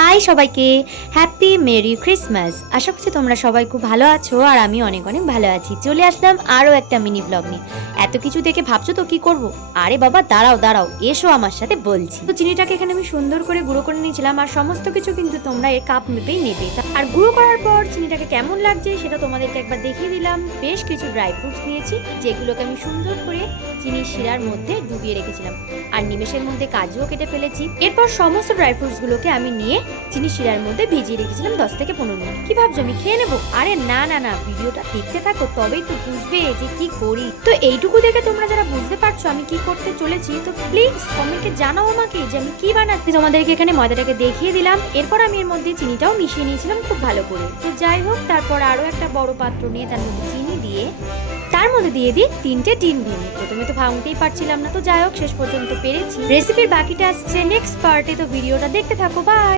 High সবাইকে, happy merry Christmas. আশা করছি তোমরা সবাই খুব ভালো আছো আর আমি অনেক অনেক ভালো আছি। চলে আসলাম আরও একটা মিনি ব্লগ নিয়ে। এত কিছু দেখে ভাবছো তো কি করব? আরে বাবা দাঁড়াও দাঁড়াও, এসো আমার সাথে বলছি। তো চিনিটাকে এখানে আমি সুন্দর করে গুঁড়ো করে নিয়েছিলাম আর সমস্ত কিছু কিন্তু তোমরা এর কাপ মেপেই নেবে। আর গুঁড়ো করার পর চিনিটাকে কেমন লাগছে সেটা তোমাদেরকে একবার দেখিয়ে দিলাম। বেশ কিছু ড্রাই ফ্রুটস নিয়েছি যেগুলোকে আমি সুন্দর করে চিনির শিরার মধ্যে ডুবিয়ে রেখেছিলাম আর নিমেষের মধ্যে কাজুও কেটে ফেলেছি। এরপর সমস্ত ড্রাই ফ্রুটস গুলোকে আমি নিয়ে চিনি শিরার মধ্যে ভিজিয়ে রেখেছিলাম 10 থেকে 15 মিনিট। কি ভাবছো আমি খেয়ে নেবো? আরে না না না, ভিডিওটা দেখতে থাকো তবেই তো বুঝবে যে কি করি। তো এইটুকু দেখে তোমরা যারা বুঝতে পারছো আমি কি করতে চলেছি, তো প্লিজ কমেন্টে জানাও আমাকে যে আমি কি বানাচ্ছি। তোমাদেরকে এখানে ময়দাটাকে দেখিয়ে দিলাম। এরপর আমি এর মধ্যে চিনিটাও মিশিয়ে নিয়েছিলাম খুব ভালো করে। তো যাই হোক, তারপর আরো একটা বড় পাত্র নিয়ে তার মধ্যে চিনি দিয়ে তার মধ্যে দিয়ে দিই 3টে ডিম ভেঙে। প্রথমে তো ভাঙতেই পারছিলাম না, তো যাই হোক শেষ পর্যন্ত পেরেছি। রেসিপির বাকিটা আসছে নেক্সট পার্টে, তো ভিডিওটা দেখতে থাকো। বাই।